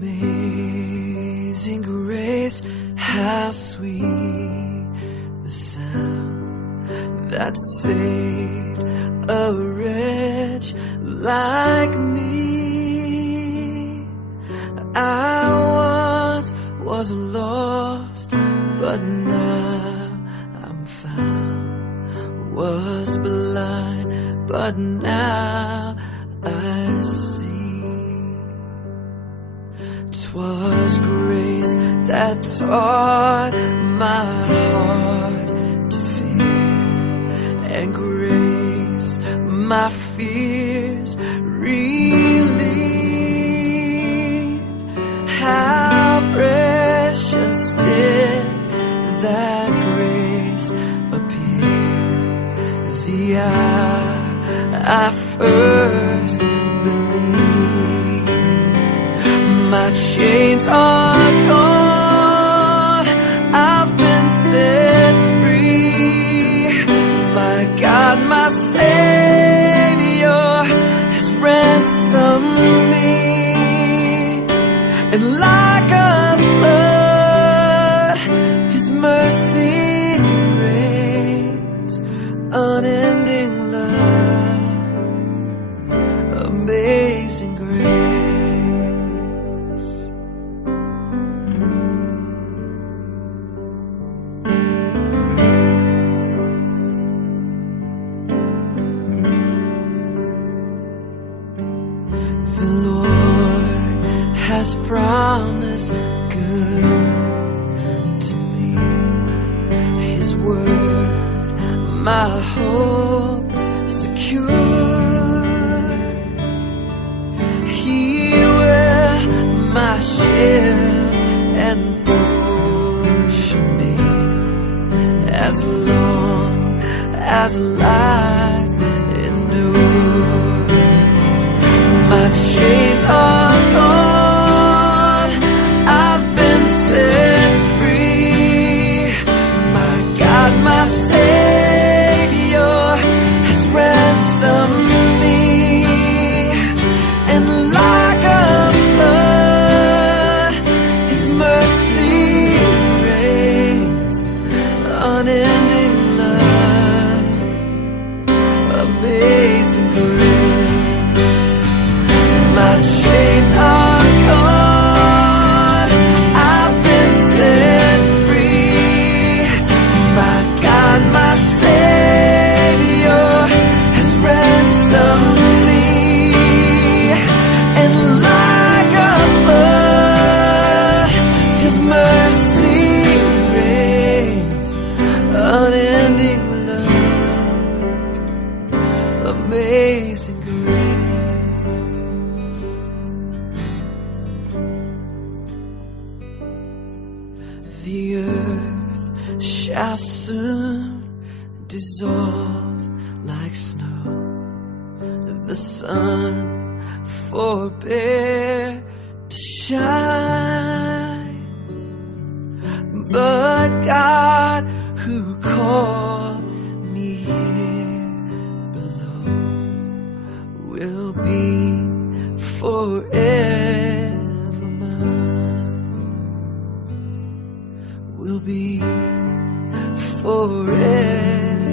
Amazing grace, how sweet the sound that saved a wretch like me. I once was lost, but now I'm found. Was blind, but now I see. 'Twas grace that taught my heart to fear, and grace my fears relieved. How precious did that grace appear the hour I first believed. My chains are gone, I've been set free. My God, my Savior has ransomed me. And like a flood, His mercy reigns. Unending love, amazing grace. The Lord has promised good to me. His word, my hope secure. He will my shield and portion me, as long as life endures. My chains are gone, I've been set free. My God, my Savior has ransomed me. And like a flood, His mercy reigns. Unending love, amazing grace. My chains are gone, I've been set free. My God, my Savior has ransomed me. And like a flood, His mercy reigns. Unending love, amazing grace. The earth shall soon dissolve like snow. The sun forbear to shine, but God who called me here below will be forever mine. Will be forever.